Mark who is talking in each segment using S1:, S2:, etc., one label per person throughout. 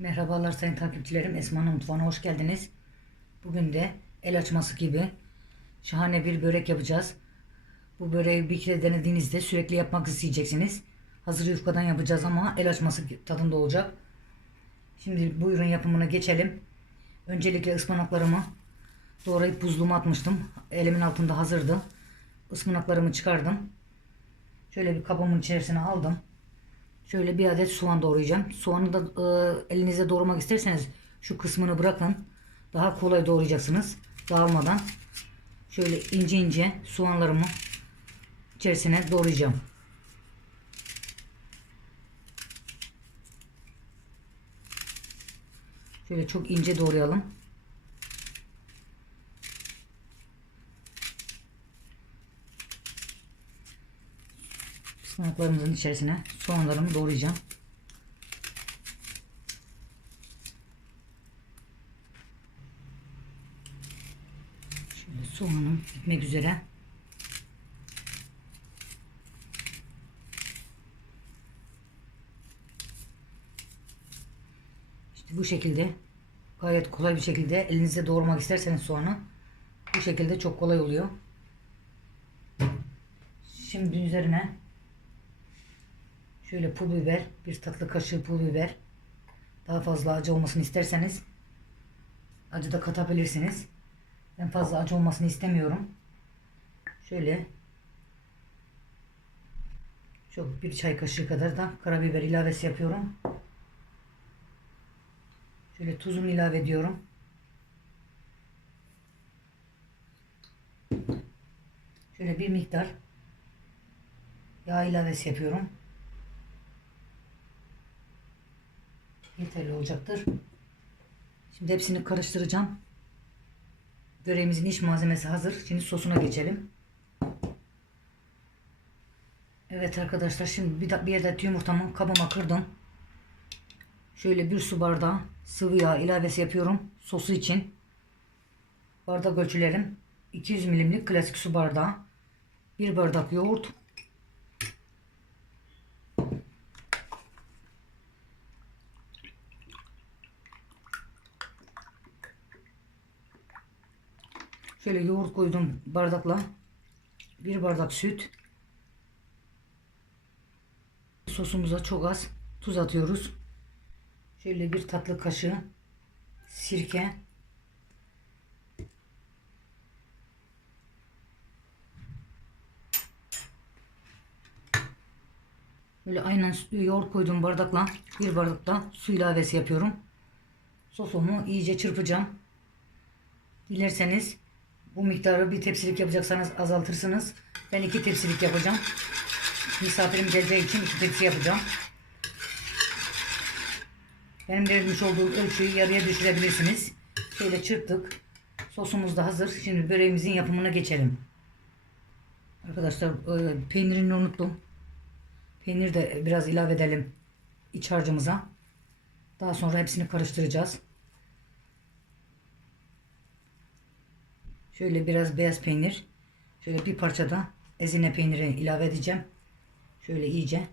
S1: Merhabalar sayın takipçilerim. Esma'nın mutfağına hoş geldiniz. Bugün de el açması gibi şahane bir börek yapacağız. Bu böreği bir kere denediğinizde sürekli yapmak isteyeceksiniz. Hazır yufkadan yapacağız ama el açması tadında olacak. Şimdi buyurun yapımına geçelim. Öncelikle ıspanaklarımı doğrayıp buzluğuma atmıştım. Elimin altında hazırdı. Ispanaklarımı çıkardım. Şöyle bir kabımın içerisine aldım. Şöyle bir adet soğan doğrayacağım. Soğanı da e, elinizde doğramak isterseniz şu kısmını bırakın. Daha kolay doğrayacaksınız. Dağılmadan. Şöyle ince ince soğanlarımı içerisine doğrayacağım. Şöyle çok ince doğrayalım. Ispanaklarımızın içerisine soğanlarımı doğrayacağım. Şöyle soğanım bitmek üzere. İşte bu şekilde gayet kolay bir şekilde elinizde doğramak isterseniz soğanı bu şekilde çok kolay oluyor. Şimdi üzerine Şöyle pul biber, bir tatlı kaşığı pul biber. Daha fazla acı olmasını isterseniz acı da katabilirsiniz. Ben fazla acı olmasını istemiyorum. Şöyle çok bir çay kaşığı kadar da karabiber ilavesi yapıyorum. Şöyle tuzunu ilave ediyorum. Şöyle bir miktar yağ ilavesi yapıyorum. Yeterli olacaktır. Şimdi hepsini karıştıracağım. Böreğimizin iç malzemesi hazır. Şimdi sosuna geçelim. Evet arkadaşlar şimdi bir, bir adet yumurtamı kabıma kırdım. Şöyle bir su bardağı sıvı yağ ilavesi yapıyorum sosu için. Bardak ölçülerim 200 milimlik klasik su bardağı. Bir bardak yoğurt. Şöyle yoğurt koydum bardakla. Bir bardak süt. Sosumuza çok az tuz atıyoruz. Şöyle bir tatlı kaşığı sirke. Böyle aynen yoğurt koyduğum bardakla bir bardakla su ilavesi yapıyorum. Sosumu iyice çırpacağım. Dilerseniz bu miktarı bir tepsilik yapacaksanız azaltırsınız. Ben iki tepsilik yapacağım. Misafirim geleceği için iki tepsi yapacağım. Benim vermiş olduğum ölçüyü yarıya düşürebilirsiniz. Şöyle çırptık. Sosumuz da hazır. Şimdi böreğimizin yapımına geçelim. Arkadaşlar e, peynirini unuttum. Peynir de biraz ilave edelim iç harcımıza. Daha sonra hepsini karıştıracağız. Şöyle biraz beyaz peynir. Şöyle bir parça da ezine peyniri ilave edeceğim. Şöyle iyice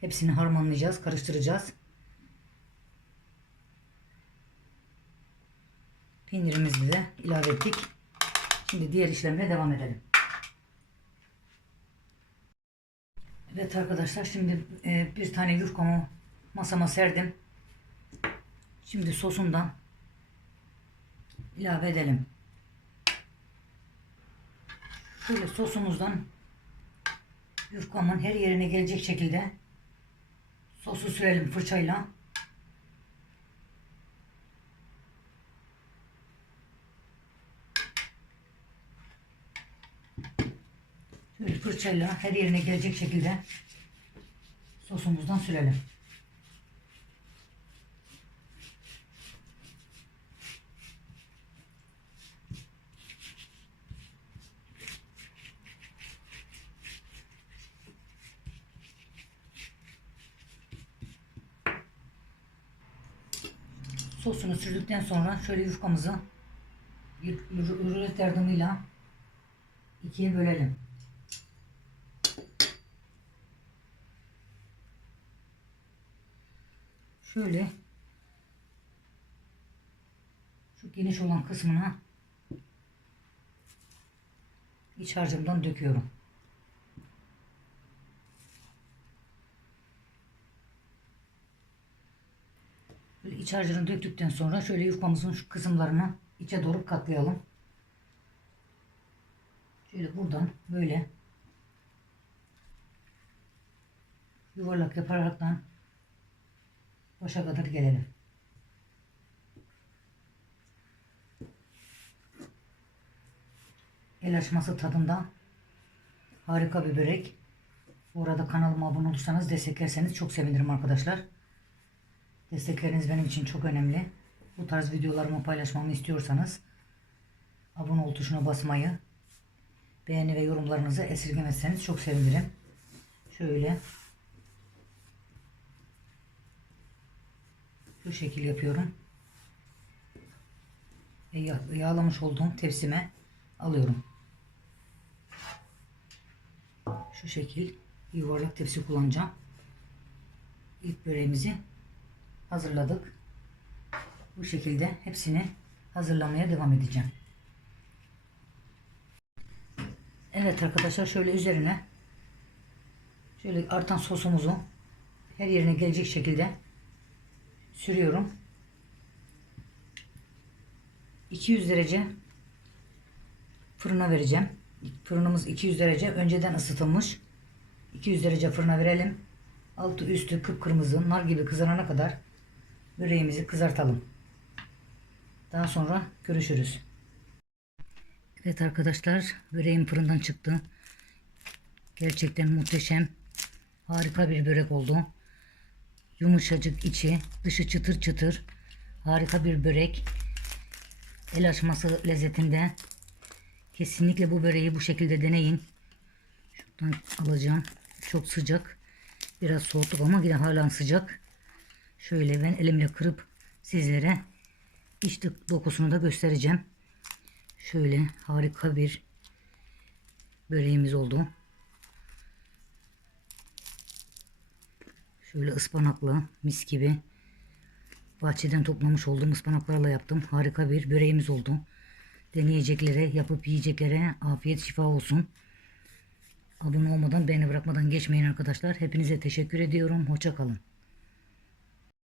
S1: hepsini harmanlayacağız, karıştıracağız. Peynirimizi de ilave ettik. Şimdi diğer işlemle devam edelim. Evet arkadaşlar şimdi e, bir tane yufkamı masama serdim. Şimdi sosundan ilave edelim. Şöyle sosumuzdan yufkamın her yerine gelecek şekilde sosu sürelim fırçayla. Şöyle fırçayla her yerine gelecek şekilde sosumuzdan sürelim. sosunu sürdükten sonra şöyle yufkamızı rulet yardımıyla ikiye bölelim. Şöyle şu geniş olan kısmına iç harcımdan döküyorum. Böyle iç harcını döktükten sonra şöyle yufkamızın şu kısımlarını içe doğru katlayalım. Şöyle buradan böyle yuvarlak yaparaktan başa kadar gelelim. El açması tadında harika bir börek. Bu arada kanalıma abone olursanız desteklerseniz çok sevinirim arkadaşlar. Destekleriniz benim için çok önemli. Bu tarz videolarımı paylaşmamı istiyorsanız abone ol tuşuna basmayı, beğeni ve yorumlarınızı esirgemezseniz çok sevinirim. Şöyle şu şekil yapıyorum. Ve yağ- yağlamış olduğum tepsime alıyorum. Şu şekil yuvarlak tepsi kullanacağım. İlk böreğimizi hazırladık. Bu şekilde hepsini hazırlamaya devam edeceğim. Evet arkadaşlar şöyle üzerine şöyle artan sosumuzu her yerine gelecek şekilde sürüyorum. 200 derece fırına vereceğim. Fırınımız 200 derece önceden ısıtılmış. 200 derece fırına verelim. Altı üstü kıpkırmızı nar gibi kızarana kadar böreğimizi kızartalım. Daha sonra görüşürüz. Evet arkadaşlar böreğim fırından çıktı. Gerçekten muhteşem. Harika bir börek oldu. Yumuşacık içi, dışı çıtır çıtır. Harika bir börek. El açması lezzetinde. Kesinlikle bu böreği bu şekilde deneyin. Şuradan alacağım. Çok sıcak. Biraz soğuttuk ama yine hala sıcak. Şöyle ben elimle kırıp sizlere iç dokusunu da göstereceğim. Şöyle harika bir böreğimiz oldu. Şöyle ıspanaklı mis gibi bahçeden toplamış olduğum ıspanaklarla yaptım. Harika bir böreğimiz oldu. Deneyeceklere, yapıp yiyeceklere afiyet şifa olsun. Abone olmadan, beğeni bırakmadan geçmeyin arkadaşlar. Hepinize teşekkür ediyorum. Hoşça kalın.